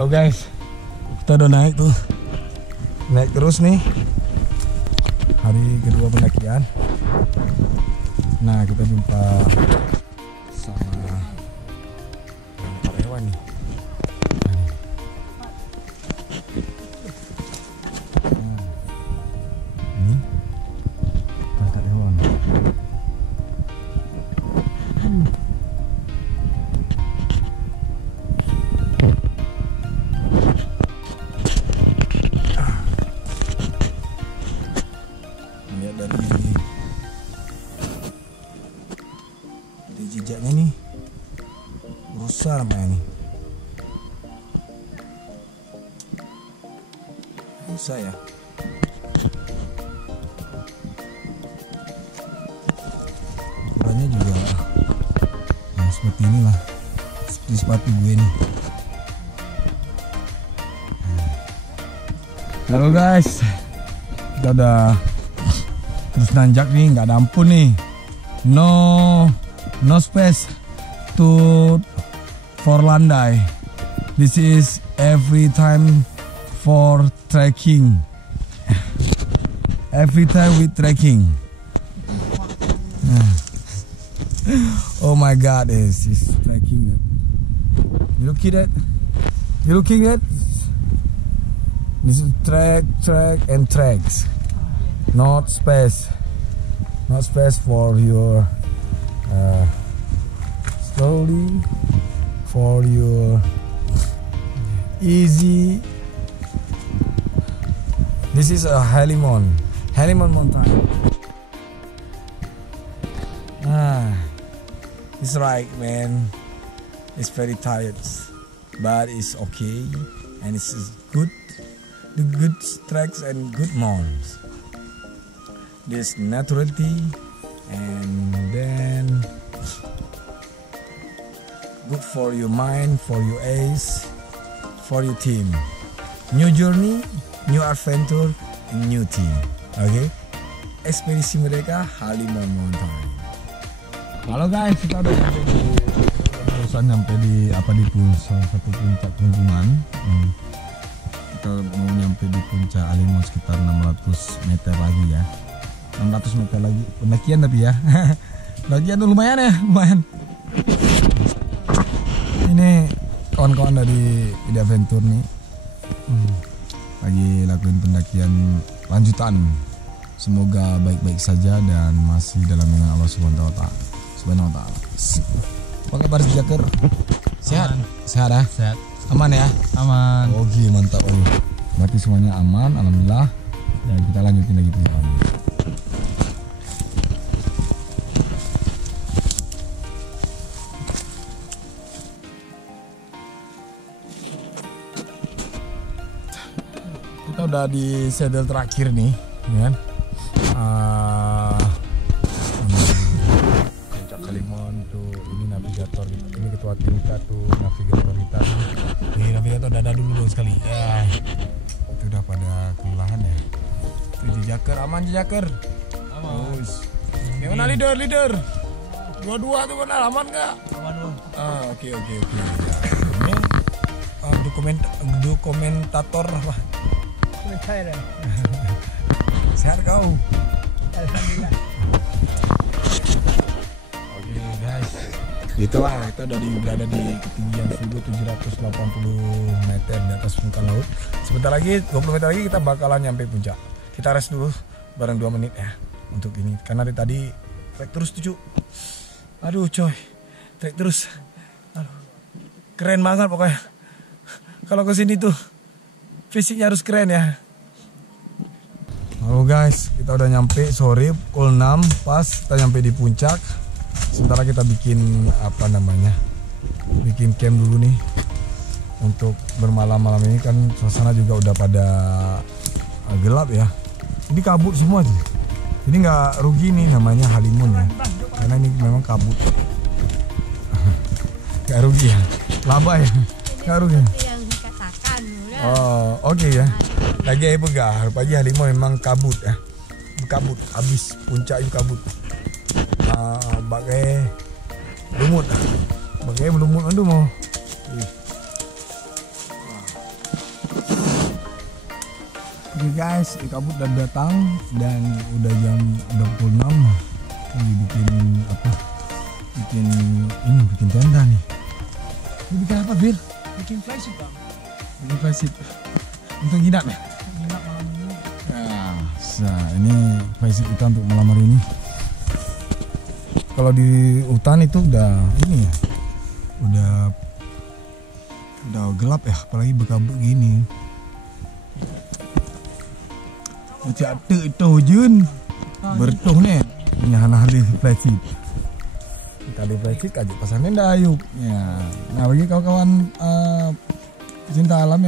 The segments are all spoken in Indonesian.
Halo guys, kita udah naik tuh, naik terus nih. Hari kedua pendakian. Nah, kita jumpa sama karyawan nih. Ini karyawan. Lihat dari jejaknya nih, rusa namanya nih, rusa ya. Ukurannya juga ya, seperti inilah, seperti sepatu gue nih. Halo guys, kita udah terus nanjak nih, nggak ada ampun nih. No space for landai. This is every time for trekking. Every time we trekking. Oh my God, this is trekking. You looking at? You looking at? This is track and tracks. Not space for your slowly, for your easy. This is a Halimon mountain. It's right, man. It's very tired, but it's okay, and it's good. The good tracks and good mountains. This naturality, and then good for your mind, for your eyes, for your team. New journey, new adventure, new team. Okay? Ekspedisi mereka Halimon Mountain. Halo guys, kita udah nyampe di salah satu puncak Kunjungan. Kita mau nyampe di puncak Halimon sekitar 600 meter lagi ya. 600 meter lagi pendakian tapi ya. Pendakian tuh lumayan ya, lumayan. Ini kawan-kawan dari Ide Adventure nih, lagi lakuin pendakian lanjutan. Semoga baik-baik saja dan masih dalam lindungan Allah Subhanahu wa Ta'ala. Apa kabar si Jaker? Sehat? Aman. Sehat ya? Sehat. Aman ya? Aman. Oke, mantap. Berarti semuanya aman, alhamdulillah. Ya, kita lanjutin lagi perjalanan. Kita udah di saddle terakhir nih, ya kan? Puncak Halimon tuh, ini navigator, ini ketua tim kita tuh, navigator kita tuh. Ini navigator dada dulu dong sekali. Itu udah pada kelelahan ya. Itu Jaker, aman Jaker. Aman. Gimana leader? Dua-dua tuh mana, aman nggak? Aman loh. Oke. Ini dokumentator apa? Sehat kau? Alhamdulillah. Oke guys, itulah kita berada di ketinggian 1780 meter di atas permukaan laut. Sebentar lagi, 20 meter lagi kita bakalan nyampe puncak. Kita rest dulu bareng 2 menit ya untuk ini, karena dari tadi trek terus tuh. Aduh coy, trek terus. Aduh, keren banget pokoknya. Kalau kesini tuh fisiknya harus keren ya. Halo guys, kita udah nyampe sore pukul 6 pas kita nyampe di puncak. Sementara kita bikin bikin camp dulu nih untuk bermalam-malam ini, kan suasana juga udah pada gelap ya. Ini kabut semua sih. Ini nggak rugi nih namanya Halimon ya, karena ini memang kabut. Nggak rugi ya, laba ya, nggak rugi. Oh, oke ya. Lagi pegar, rupanya Halimon memang kabut ya. Kabut, habis puncak itu kabut. Bagai lumut. Bagai melumut aduh mau. Oke guys, kabut udah datang dan udah jam 26. Lagi bikin apa? Bikin tenda nih. Ini bikin apa, Bir? Bikin flysheet, Bang. Bikin flysheet. Untuk nginap ya? Nginap malam ini. Nah, ini flysheet kita untuk malam hari ini. Kalau di hutan itu udah ini ya. Udah gelap ya, apalagi berkabut gini. Macam ada itu Jun. Bertuh nih. Punya hari flysheet. Kali flysheet kajik pasang tenda Ayub. Ya. Nah, bagi kawan-kawan pecinta alam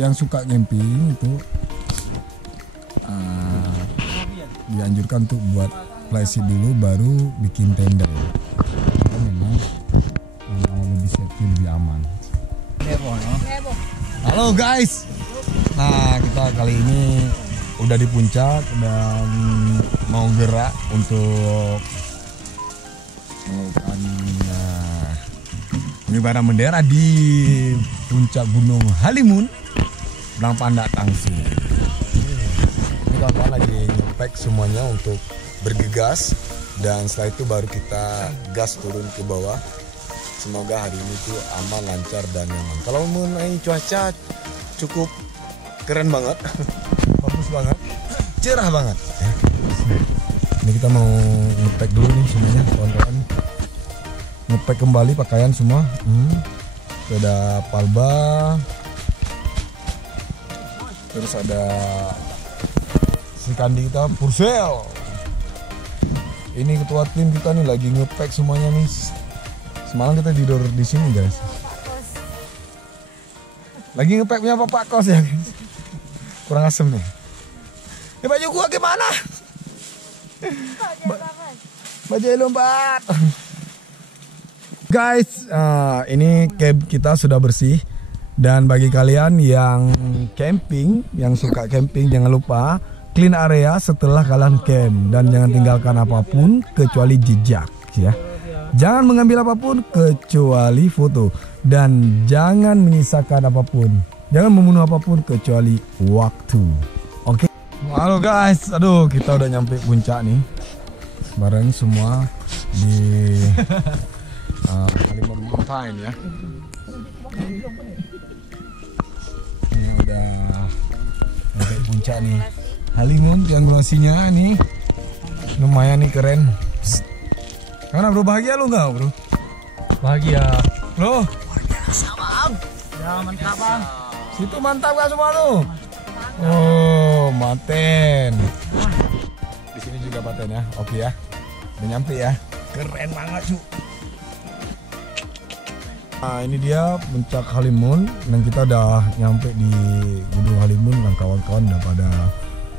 yang suka camping itu dianjurkan untuk buat flysheet dulu baru bikin tenda ya. Karena memang lebih safety, lebih aman. Halo guys. Nah, kita kali ini udah di puncak dan mau gerak untuk melakukan pengibaran bendera di puncak Gunung Halimun, Blang Pandak, Tangsi. Ini kawan-kawan lagi nge-pack semuanya untuk bergegas dan setelah itu baru kita gas turun ke bawah. Semoga hari ini tuh aman, lancar dan nyaman. Kalau mengenai cuaca cukup keren banget, bagus banget, cerah banget. Ini kita mau nge-pack dulu nih semuanya kawan-kawan. Nge-pack kembali pakaian semua. Ada palba, terus ada si Kandi kita Purcell. Ini ketua tim kita nih lagi nge-pack semuanya nih. Semalam kita tidur di sini guys. Lagi nge-pack punya Pak Kos ya guys. Kurang asem nih. Ya baju gua gimana? Baju lompat. Guys, ini camp kita sudah bersih. Dan bagi kalian yang camping, yang suka camping, jangan lupa clean area setelah kalian camp dan jangan tinggalkan apapun kecuali jejak ya. Jangan mengambil apapun kecuali foto dan jangan menyisakan apapun. Jangan membunuh apapun kecuali waktu. Oke. Halo guys, aduh kita udah nyampe puncak nih. Bareng semua di Halimun Mountain ya. Ini udah nyampe puncak nih. Halimun triangulasinya nih lumayan nih, keren. Karena bro, bahagia lu nggak bro? Bahagia. Bro, Luar biasa, Bang. Ya mantap, Bang. situ mantap gak semua tuh? Oh, Maten. Di sini juga Maten ya. Oke ya. Udah nyampe ya. Keren banget, cu. Nah, ini dia puncak Halimun dan kita udah nyampe di Gunung Halimun dan kawan-kawan udah pada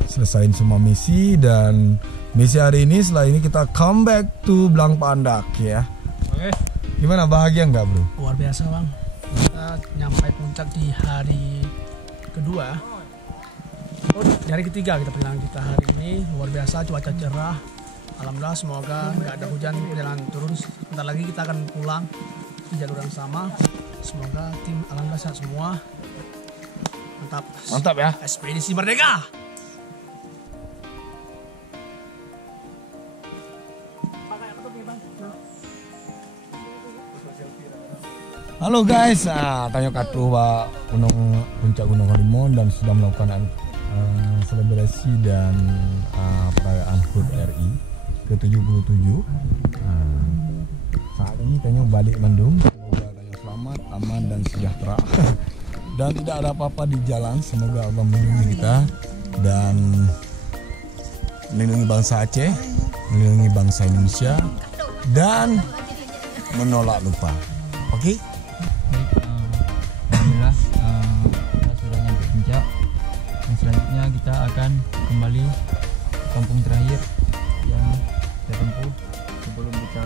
selesain semua misi dan misi hari ini setelah ini kita come back to Blang Pandak ya. Oke. Gimana, bahagia nggak bro? Luar biasa, Bang. Kita nyampe puncak di hari kedua. Oh, di hari ketiga kita perjalanan kita hari ini. Luar biasa, cuaca cerah. Alhamdulillah, semoga nggak ada hujan, jalan turun. Bentar lagi kita akan pulang di jalur yang sama. Semoga tim alhamdulillah sehat semua. Mantap. Mantap ya. Ekspedisi Merdeka. Halo guys, tanya katu Pak puncak Gunung Halimun dan sudah melakukan selebrasi dan perayaan HUT RI ke-77. Saat ini tanya balik Bandung, semoga tanya selamat, aman dan sejahtera dan tidak ada apa-apa di jalan. Semoga Allah melindungi kita dan melindungi bangsa Aceh, melindungi bangsa Indonesia dan menolak lupa. Oke? Alhamdulillah kita sudah nyampe puncak dan selanjutnya kita akan kembali ke kampung terakhir yang kita tempuh sebelum kita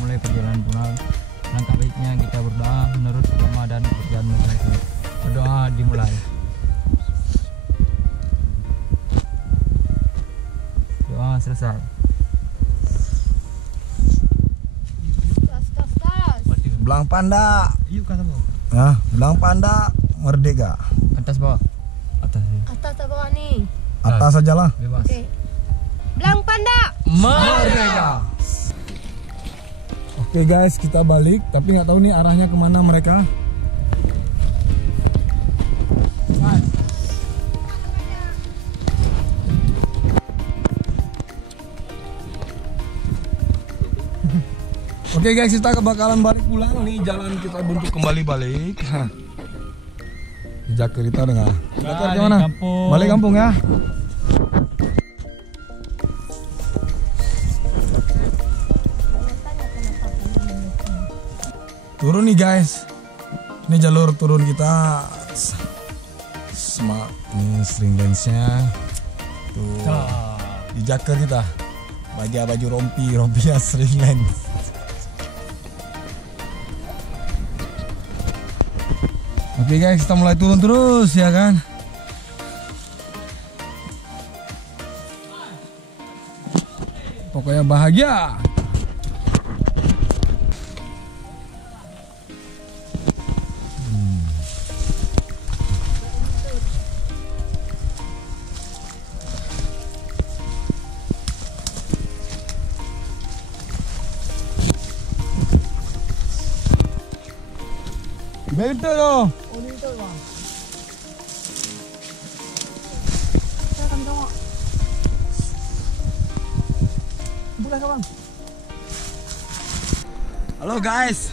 mulai perjalanan pulang. Langkah baiknya kita berdoa menurut agama dan perjalanan terakhir. Berdoa dimulai. Doa selesai. Blang Pandak. Yuk kata bawah. Nah, Blang Pandak merdeka. Atas bawah. Atas ya. Atas atau bawah nih? Atas saja lah. Bebas. Oke. Belang panda. Merdeka. Oke guys, kita balik. Tapi nggak tahu nih arahnya kemana mereka. Oke guys, kita bakalan balik pulang nih, jalan kita buntu kembali balik. Jakar kita udah nggak? Jakar gimana? Kampung. Balik kampung ya. Turun nih guys. Ini jalur turun kita. Smart nih string dance-nya. Tuh. Di Jakar kita. Baju rompi ya string dance. Oke guys, kita mulai turun terus ya kan. Pokoknya bahagia. Betul loh. Oh, ini itu bang. Saya akan tengok. Bukan bang. Halo guys.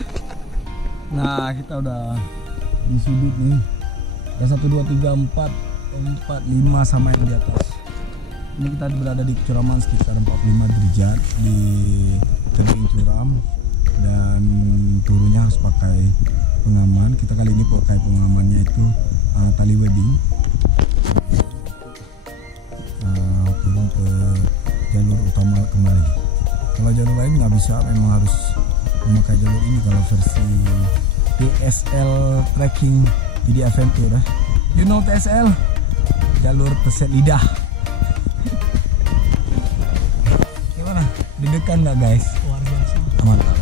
Nah, kita udah di sudut nih. Yang 1, 2, 3, 4, 5 sama yang di atas. Ini kita berada di kecuraman sekitar 45 derajat di tebing curam, dan turunnya harus pakai pengaman. Kita kali ini pakai pengamannya itu tali webbing. Turun ke jalur utama kembali. Kalau jalur lain nggak bisa, memang harus memakai jalur ini kalau versi TSL trekking PD Adventure. You know TSL? Jalur peset lidah. Gimana? Deg-degan nggak guys? Luar biasa. Mantap.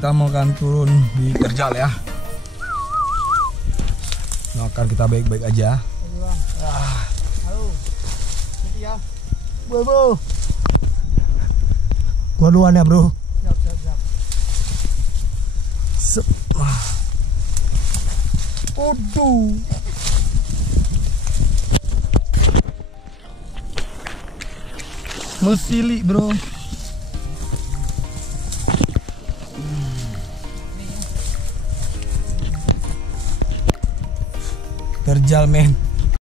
Kita mau kan turun di terjal ya. Doakan kita baik-baik aja. Oke bang. Halo. Gitu ya. Bro. Gua duluan ya bro. Siap. Aduh. Mesili bro. Terjal men.